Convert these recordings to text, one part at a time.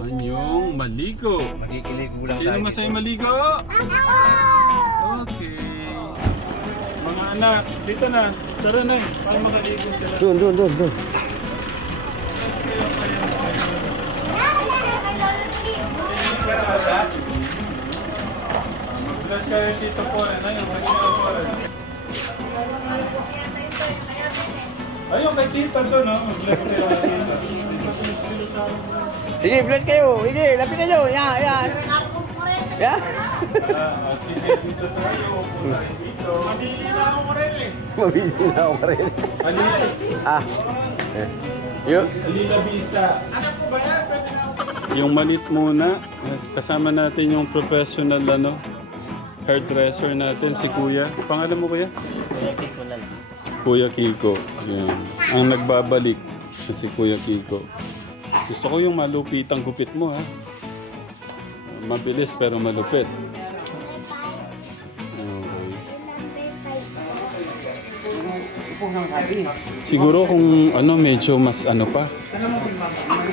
Yan yung maligo. Makikiligo lang Sino tayo masaya dito. maligo? Okay. Mga anak, dito na. Tara na. Para makaligo sila. Doon. Yes, kayo. Bless kayo dito po rin. Ayun, kay Tito po rin. Ayun, kay Tita to, no? Bless kayo. Sige, bless kayo. Sige, lapitan nyo. Yan. Yan. Sige, dito tayo. Upo tayo dito. Mabili na ako rin. Alila. Ah. Yun. Alila Bisa. Yung malit muna. Kasama natin yung professional hairdresser natin, si Kuya. Pangalan mo, Kuya? Kuya Kiko na lang. Kuya Kiko. Yan. Ang nagbabalik na si Kuya Kiko. Gusto ko yung malupitang gupit mo, ha? Mabilis pero malupit. Okay. Siguro kung medyo mas pa.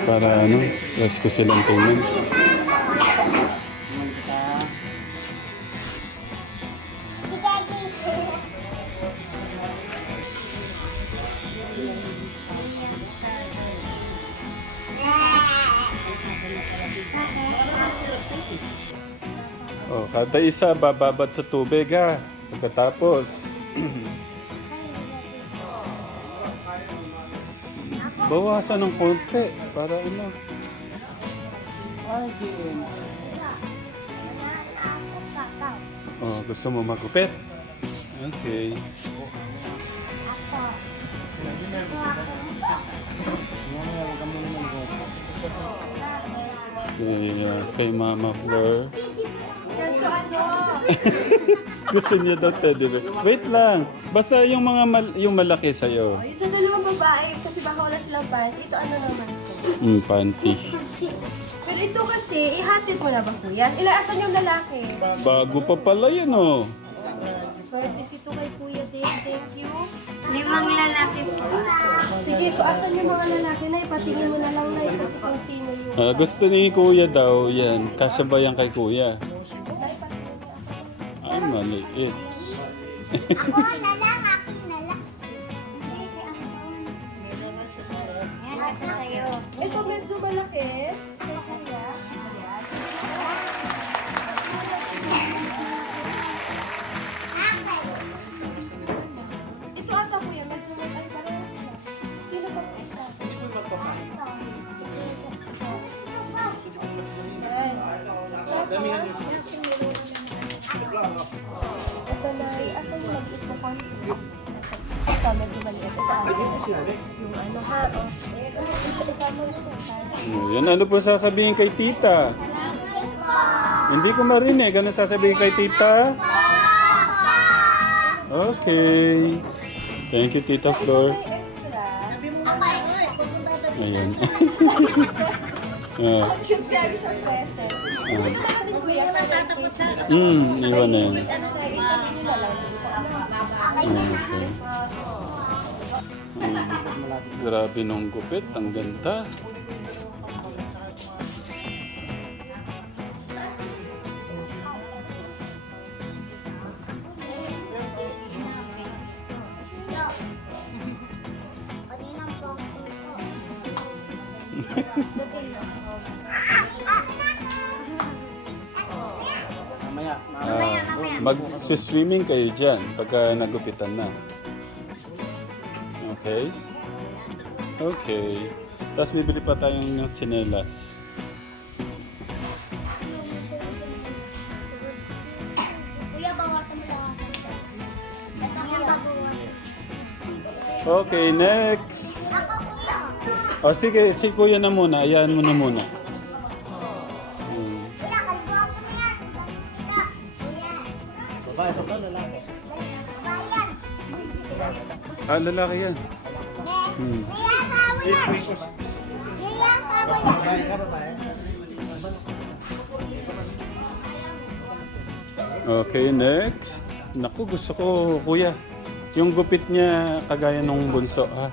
Para less ko silang tingnan. Kada isa bababad sa tubig, ha. Pagkatapos bawasan ng konti para gusto mo magupit? Okay. Kay Mama Flor. Gusto niya daw teddy bear. Wait lang. Basta yung mga yung malaki sa'yo. Yung sa dalawang babae, kasi baka wala silang panty. Ito ano naman to? Panty. Pero ito kasi, ihatid mo na ba kuya? Ilaasan yung lalaki. Bago pa pala yun, oh. Birthdays ito kay Kuya Dave. Thank you. 5 lalaki po. Sige, so asan yung mga lalaki na ipatingin mo na lang na kasi kung sino yung... Gusto ni Kuya daw yan. Kasabayan kay Kuya. Ay, maliit. Ako na lang, ako na lang. Yan, kasi sa'yo. Ito medyo malaki. Kaya kuya. Ito ata kuya, medyo ay parang sila. Sino ba ito isa? Ay. Tapos, ito na, asan yung mag-eat mo konti? Ito, medyo maliit. Ito, yung ano ha, isa-isama mo ito. Yan, ano po sasabihin kay tita? Hindi ko marinig. Ano sasabihin kay tita? Okay. Thank you, Tita Flor. Ayan. Cute siya, isang present. Iwan na yan. Ano na, itabi nila lang. Okay. Grabe nung gupit. Ang ganda. Mag-swimming kayo dyan pagka nagupitan na. Okay? Okay. Tapos bibili pa tayong tsinelas. Kuya, bawasan mo lang. Ito kuya, bawasan. Okay, next! Ako kuya. O sige, si Kuya na muna. Ayahan mo na muna. Kuya, kalbuhan mo na yan. Kuya. Kuya. Babae, sa lalaki. Bayan. Lalaki yan. Kuya, asawa yan. Kuya, asawa yan. Okay, next. Naku, gusto ko, Kuya. Yung gupit niya, kagaya nung bunso, ha?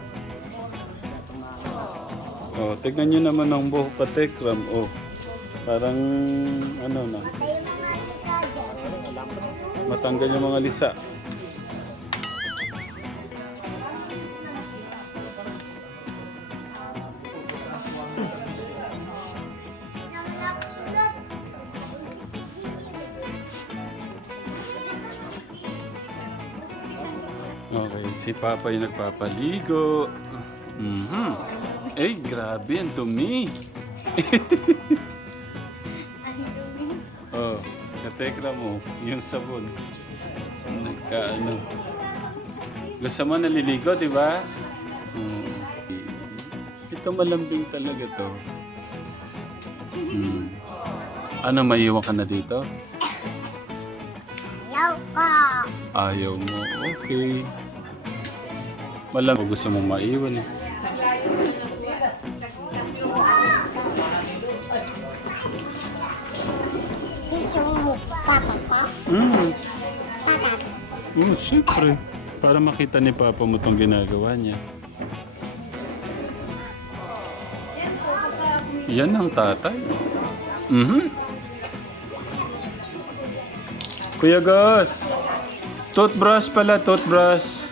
Oh, tignan niyo naman ang buhok ka, Tekram. Oh. Parang, ano na, Tayo mga isa dyan. matanggal yung mga lisa. Okay, si Papa yung nagpapaligo. Mhm. Eh, grabe, ang dumi. Oh, katekra mo, yung sabon. Nagkaano. Gusto mo naliligo, di ba? Ito malambing talaga to. Ano, maiiwan ka na dito? Ayaw ka. Ayaw mo, okay. Malamang gusto mong maiwan eh. Gusto mo papa ko? Papa. Siyempre. Para makita ni Papa mo itong ginagawa niya. Yan ang tatay. Kuya Gus! Toothbrush pala, toothbrush.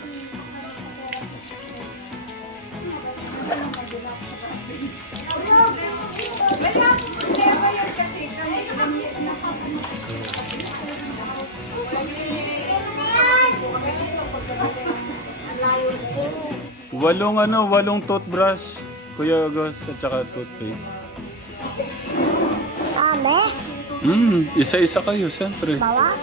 Walong toothbrush. Kuya Gus, at saka toothpaste. Ame? Isa-isa kayo, siyempre. Bawa?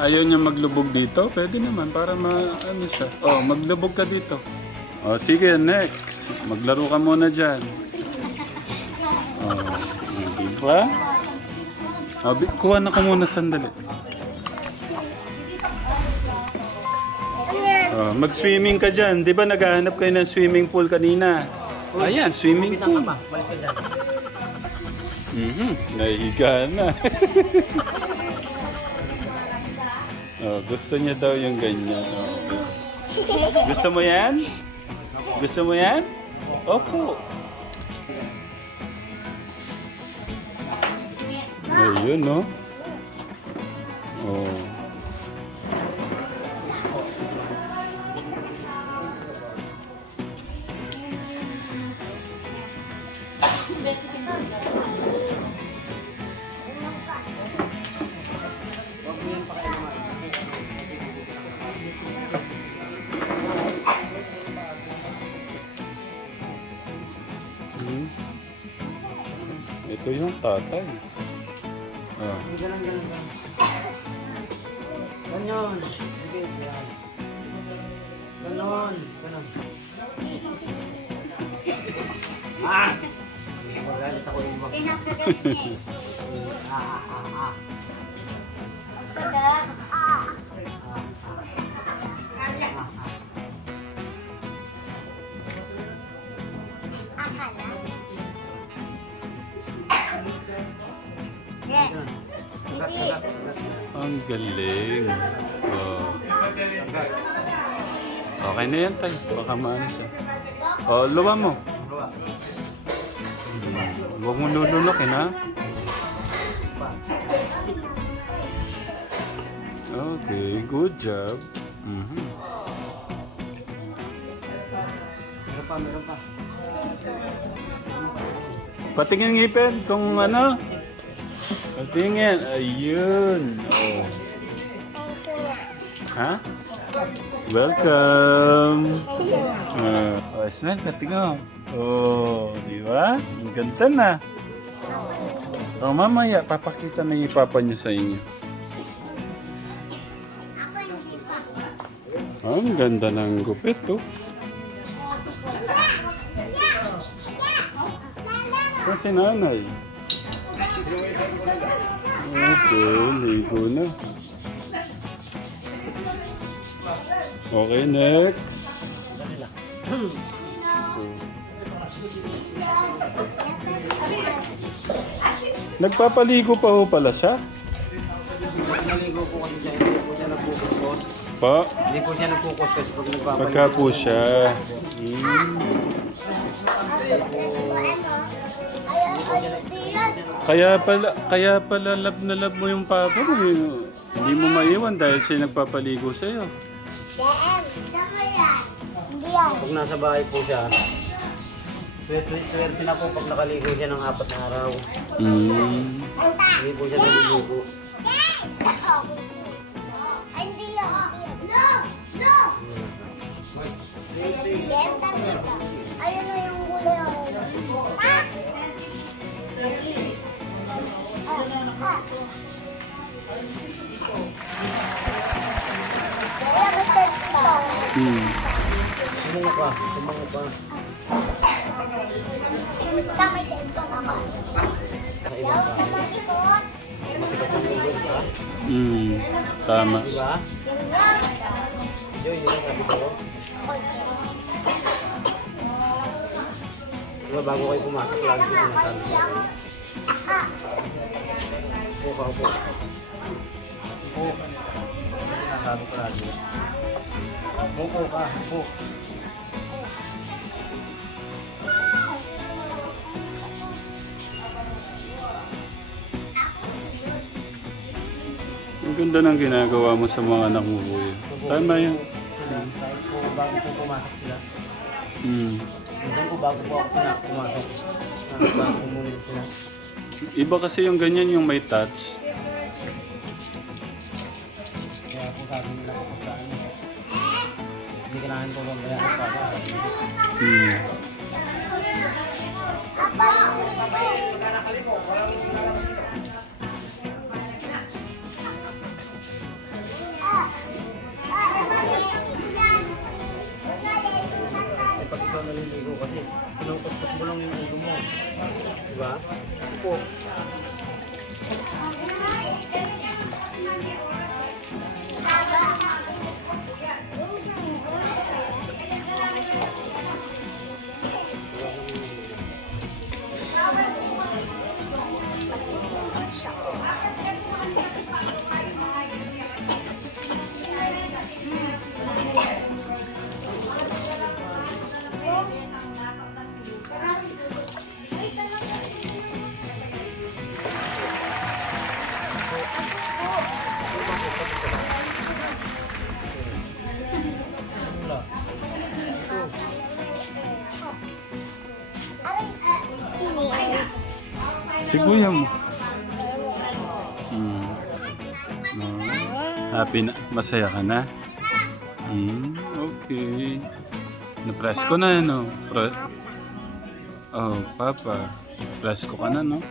Ayaw niya maglubog dito? Pwede naman, para ano siya. Oh, maglubog ka dito. Oh, sige, next. Maglaro ka muna dyan. Oh, diba? Oh, kuha na ka muna sandali. Oh, mag-swimming ka dyan. Di ba naghahanap kayo ng swimming pool kanina? Ayan, swimming pool. Nahihiga na. Oh, gusto niya daw yung ganyan. Oh, okay. Gusto mo yan? Gusto mo yan? Opo. Ayun, no? Oh. Ito yung tatay. Ah. Ganon. Sige, yan. Ganon. Ganon. Magalit ako yung ibang. Pinakagalit niya eh. Akala? Hindi. Ang galing. Oh. Okay na yan, tay. Baka maano siya. Oh, luwa mo. Huwag mo lulunokin, ha? Okay, good job. Meron pa. Patingin ngipin kung ano. Patingin. Ayun. Oh. Ha? Welcome. Smell ka, tingnan. Oh, di ba? Ang ganda na. Oh, mamaya, papakita na yung papa niyo sa inyo. Ako hindi pa. Ang ganda ng gupit, oh. Kasi nanay. Okay, ligo na. Okay, next. Nagpapaligo pa ho pala siya? naligo po kasi siya, hindi po siya nagpukuskos. Po? Hindi po siya nagpukuskos pag nagpapaligo. Pagka po siya. Hmm. Kaya pala love na love mo yung papa mo. Hindi mo maiwan dahil siya nagpapaligo sa'yo. Hindi yan. Pag nasa bahay po siya, swerte na po pag nakaligo siya ng 4 na araw. Hmm. Hindi po siya naliligo. Ay, hindi yan. No! No! Game time dito. Ayun na yung gulay ako. Ha? Kaya basta ito. Hmm. Sumungo ka, sumungo ka. Siya may cellphone ako. Sa ibang Huwag tao. ka malikot. Matigas ang ulo ka. Hmm. Tama. Diba? Joy, hindi lang sabi ko. Diba bago kayo pumasok, lagi ko sinasabi Hindi ko. ako. Ha? Upo ka, upo. Upo. Sinasabi ko lagi. Upo ka, upo. Ang ganda ng ginagawa mo sa mga anak mo, kuya. Tama yun. Kahit po bago po pumasok sila. Hmm. Minsan po bago po ako pumasok. Bago po muna sila. Iba kasi yung ganyan, yung may touch. Kaya po sabi nila kapag sa ano. Hindi ka nahin po magbayaan ng papa. Hmm. Eh pag ikaw naliligo kasi, pinungkuskus mo lang yung ulo mo. Diba? Upo. Wala. Si kuya mo. Hmm. No. Happy na? Masaya ka na? Hmm. Okay. Na-press ko na, no? Oh, papa. Press ko ka na, no?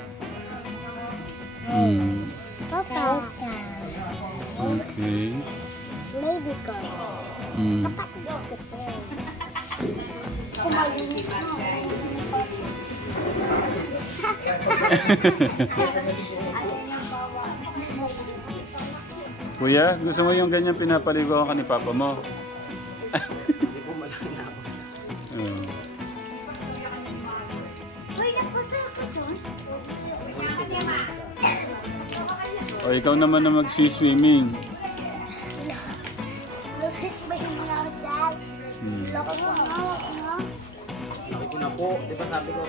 Hmm. Papa. Okay. Baby ko. Hmm. Kapatid ko to. Kumalinis na. Kuya, gusto mo yung ganyan pinapaligo ka ni papa mo? Hindi po malaki na ako. Oh. Uy, nagpasa ko to. O ikaw naman na mag-swimming. Lusis ba yung mga dyan? Hmm. Loko mo, hawak mo. Laki ko na po. Di ba sabi ko,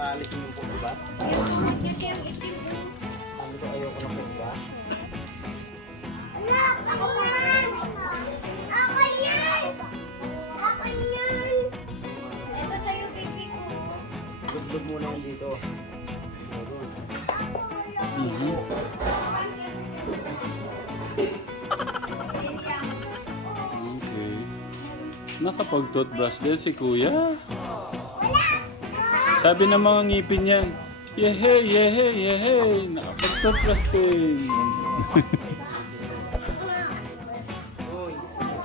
alisin mo po, di ba? Sabi ko, ayoko na po, di ba? Anak, ako yan! Ako yan! Ako yan! Ito sa'yo, baby ko. Dugdug muna yan dito. Ayun. Mhm. Okay. Nakapag-toothbrush din si kuya. Sabi ng mga ngipin yan, yehe, yehe, yehe. Nakapag-toothbrush din.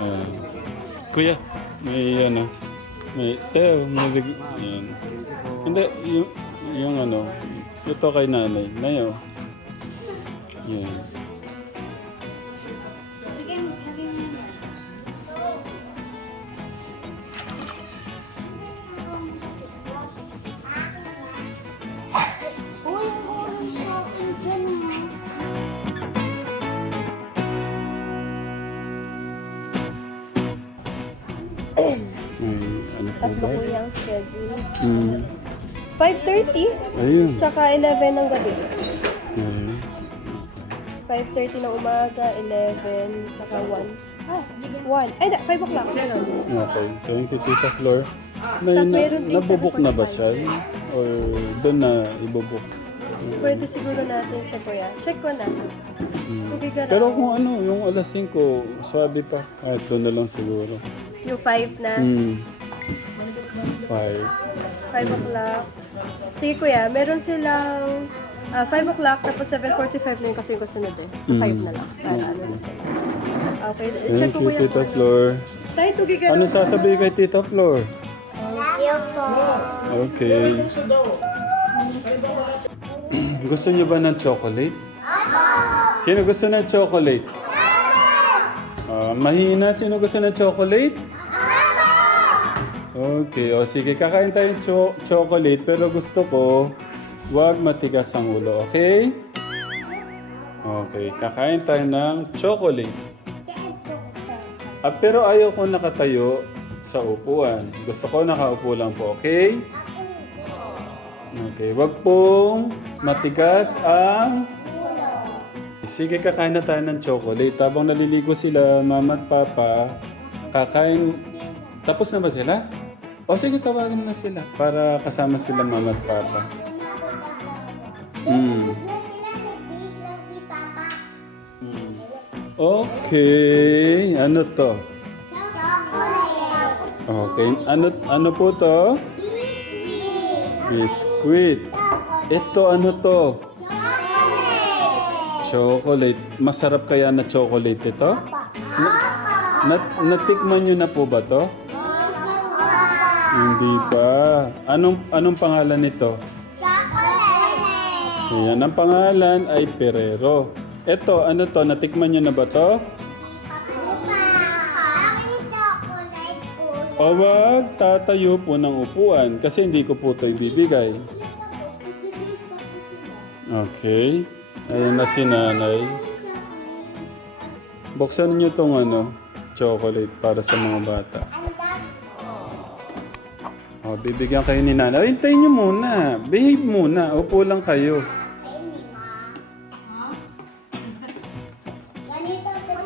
Ah, kuya, may ano, may teo, may yan. Hindi, yung ano, ito kay nanay. Nayo. Yan. Uy, ang orange sa akin dyan, ah. Tatlo kuya ang schedule. Mm. 5:30, Ayun. tsaka 11 ng gabi. Okay. 5:30 ng umaga, 11, tsaka 1. 1. Ay, 5 o'clock. Meron. Okay. Thank you, Tita Flor. May Tas meron din nabubuk na ba 7:45. siya? Or doon na ibubuk? Pwede siguro natin check kuya. Check ko na. Okay, gara. Pero kung ano, yung alas 5, swabe pa. Kahit doon na lang siguro. Yung 5 na. 5. 5 o'clock. Sige kuya, meron silang 5 o'clock tapos 7:45 na yung kasi yung kasunod eh. So 5 na lang. Para ano na sila. Okay, check Thank ko you, kuya. Tita Flor. Tayo tugi ka. Ano sasabihin kay Tita Flor? Thank you po. Okay. Gusto niyo ba ng chocolate? Sino gusto ng chocolate? Mahina. Sino gusto ng chocolate? Okay. O sige, kakain tayong chocolate pero gusto ko wag matigas ang ulo. Okay? Okay. Kakain tayo ng chocolate. Pero ayaw ko nakatayo sa upuan. Gusto ko nakaupo lang po. Okay? Okay, wag pong matigas ang... Sige, kakain na tayo ng chocolate. Habang naliligo sila, mama at papa, kakain... Tapos na ba sila? O sige, tawagin na sila para kasama sila mama at papa. Okay, ano to? Okay, ano po to? Biscuit. Ito ano to? Chocolate. Masarap kaya na chocolate ito? Natikman nyo na po ba to? Hindi pa. Anong pangalan nito? Ayan, ang pangalan ay Ferrero. Ito, ano to? Natikman nyo na ba to? O wag tatayo po ng upuan kasi hindi ko po ito ibibigay. Okay. Ayun na si nanay. Buksan niyo tong chocolate para sa mga bata. O, bibigyan kayo ni nanay. Ay, hintayin niyo muna. Behave muna. Upo lang kayo. Ganito po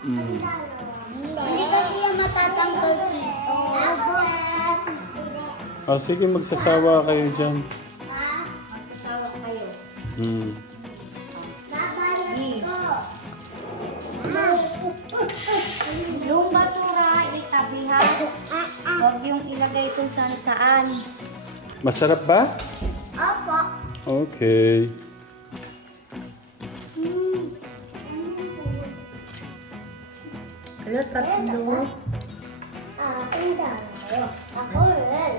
Hindi kasi yan matatanggal dito. O, sige, magsasawa kayo dyan. Magsasawa kayo. Yung basura, itabi ha. Huwag yung ilagay kung saan saan. Masarap ba? Opo. Okay. Ano, tatlo? Ang dami. Ako rin.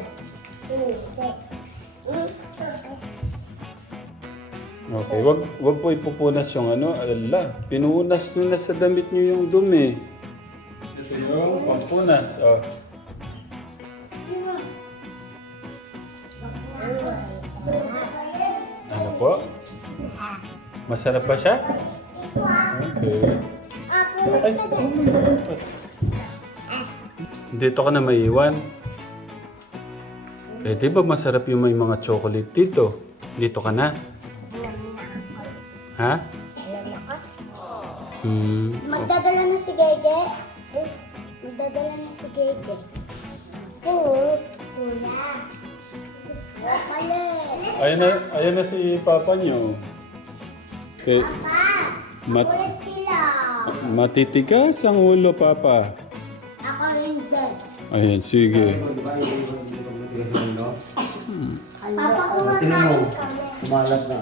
Okay, wag po ipupunas yung ala. Pinunas nyo na sa damit nyo yung dumi. Ito yung pampunas. Oh. Ano po? Masarap ba siya? Okay. Ay, dito ka na maiwan. Di ba masarap yung may mga chocolate dito? Dito ka na. Ha? Magdadala na si Gege. Magdadala na si Gege. Oo. Kuya. Ayan na si Papa nyo. Okay. Ulit sila. Matitigas ang ulo, Papa. Ako hindi. Ayan, sige. Papa ko Tingnan mo, kumalat na.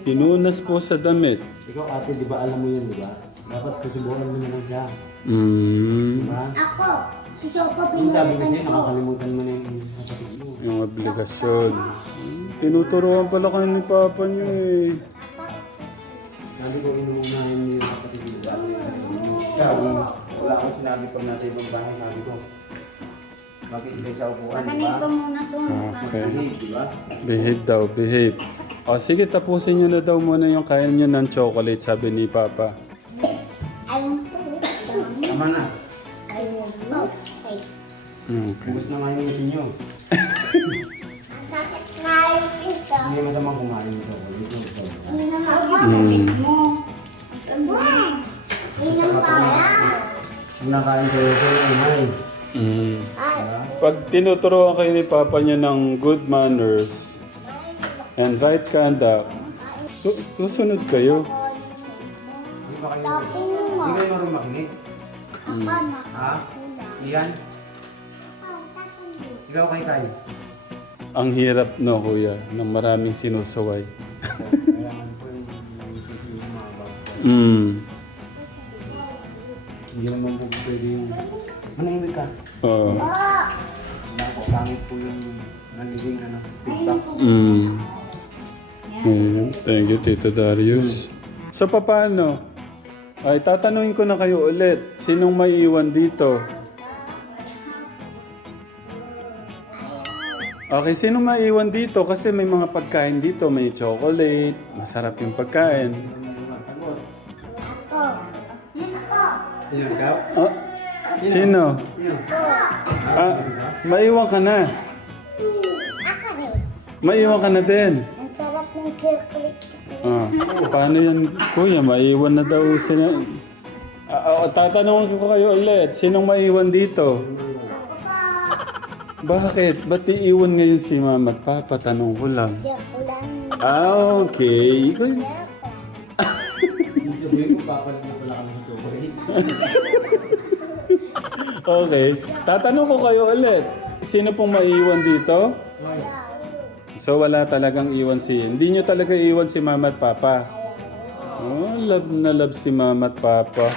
Pinunas po sa damit. Ikaw ate, di ba alam mo yun, di ba? Dapat susubukan mo naman siya. Di ba? Ako. Si Shoko Yung sabi pinulitan kasi, ko. nakakalimutan mo na yung kapatid mo. Yung obligasyon. Tinuturuan pala kayo ni Papa nyo eh. Sabi ko, inuunahin mo yung kapatid mo. Sabi, wala akong sinabi pag nasa ibang bahay, sabi ko. Mag-isip sa upuan, di Sanay ba? ko muna sumunod. Okay. Di ba? Behave daw, behave. O sige, tapusin nyo na daw muna yung kain nyo ng chocolate, sabi ni Papa. Ayun to. Tama na. Ayun. Okay. Okay. Ubus na nga yung ngiti nyo. Sakit nga yung ito. Hindi masamang kumain ito. Hindi naman Mm. Inom pa lang. Kung nakain kayo ito, umay. Mm. Ay, Pag tinuturuan kayo ni Papa niya ng good manners and right conduct, susunod kayo. Hindi ba kayo? tapin mo. Hindi kayo marunong makinig. Ha? Iyan? Ikaw kay Kai. Ang hirap no, kuya, ng maraming sinusaway. Kailangan po yung mga Mm. Hindi naman po pwede yung... Manahimik ka. Oo. Pangit po yung nagiging feedback. Mm. Ayan. Thank you, Tito Darius. So, paano? Ay, tatanungin ko na kayo ulit. Sinong maiiwan dito? Okay, sinong maiiwan dito? Kasi may mga pagkain dito. May chocolate. Masarap yung pagkain. Sagot. Ako. Ako. Sino ikaw? Ah, sino? Sino? Ah, maiwan ka na. Ako rin. Maiwan ka na din. Ang sarap ng chocolate. Ah, paano yan, kuya? Maiwan na daw sila. Tatanungin ko kayo ulit. Sinong maiwan dito? Ako pa. Bakit? Ba't iiwan ngayon si Mama at Papa? Tanong ko lang. Joke lang. Ah, okay. Ikaw, Hindi sabihin ko, papalit mo pala kami ng chocolate. okay. Tatanong ko kayo ulit. Sino pong maiwan dito? So wala talagang iwan si... Hindi nyo talaga iwan si Mama at Papa. Oh, love na love si Mama at Papa.